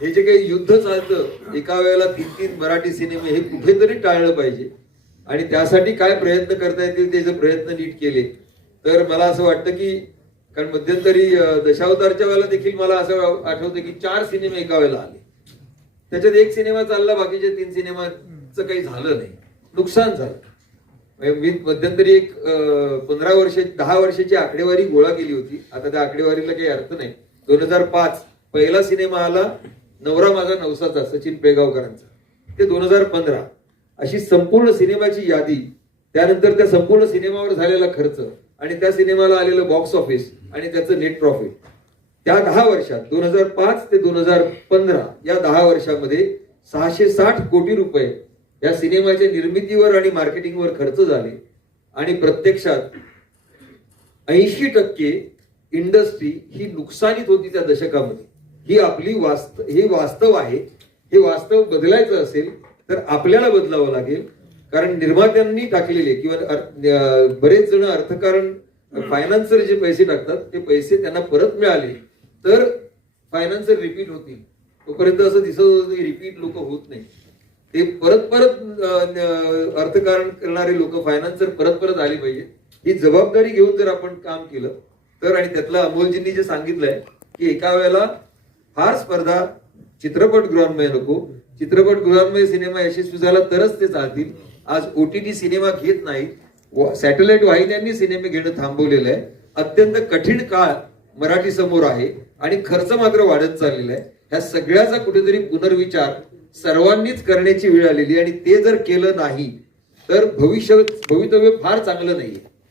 हे जे काही युद्ध चालतं एका वेळेला 3-3 मराठी सिनेमे हे कुठेतरी टाळलं पाहिजे आणि त्यासाठी काय प्रयत्न करता येतील त्याचे प्रयत्न नीट केले तर मला असं वाटतं की कारण मध्यंतरी दशावतारच्या वेळेला देखील मला असं आठवतं की 4 सिनेमे एका वेळेला आले, त्याच्यात एक सिनेमा चालला, बाकीचे 3 सिनेमाचं काही झालं नाही, नुकसान झालं. मी मध्यंतरी एक 10 वर्षाची आकडेवारी गोळा केली होती. आता त्या आकडेवारीला काही अर्थ नाही. 2005 पहिला सिनेमा आला नवरा माझा नवसाचा सचिन पेगावकरांचा, ते 2015 अशी संपूर्ण सिनेमाची यादी, त्यानंतर त्या संपूर्ण सिनेमावर झालेला खर्च आणि त्या सिनेमाला आलेलं बॉक्स ऑफिस आणि त्याचं नेट प्रॉफिट, त्या 10 वर्षात 2005 ते 2015 या 10 वर्षामध्ये 660 कोटी रुपये या सिनेमाच्या निर्मितीवर आणि मार्केटिंगवर खर्च झाले आणि प्रत्यक्षात 80% इंडस्ट्री ही नुकसानीत होती त्या दशकामध्ये. ही आपली हे वास्तव आहे. हे वास्तव बदलायचं असेल तर आपल्याला बदलावं लागेल, कारण निर्मात्यांनी टाकलेले किंवा बरेच जण अर्थकारण फायनान्सर जे पैसे टाकतात ते पैसे त्यांना परत मिळाले तर फायनान्सर रिपीट होतील. तोपर्यंत असं दिसत होतं की रिपीट लोक होत नाही. ते परत अर्थकारण करणारे लोक फायनान्सर परत आले पाहिजे. ही जबाबदारी घेऊन जर आपण काम केलं तर, आणि त्यातलं अमोलजींनी जे सांगितलंय की एका वेळेला फार स्पर्धा चित्रपटगृहांमध्ये नको, चित्रपटगृहांमध्ये सिनेमा यशस्वी झाला तरच ते चालतील. आज OTT सिनेमा घेत नाही, सॅटेलाइट वाहिन्यांनी सिनेमे घेणं थांबवलेलं आहे. अत्यंत कठीण काळ मराठी समोर आहे आणि खर्च मात्र वाढत चाललेला आहे. ह्या सगळ्याचा कुठेतरी पुनर्विचार सर्वांनीच करण्याची वेळ आलेली आणि ते जर केलं नाही तर भवितव्य फार चांगलं नाहीये.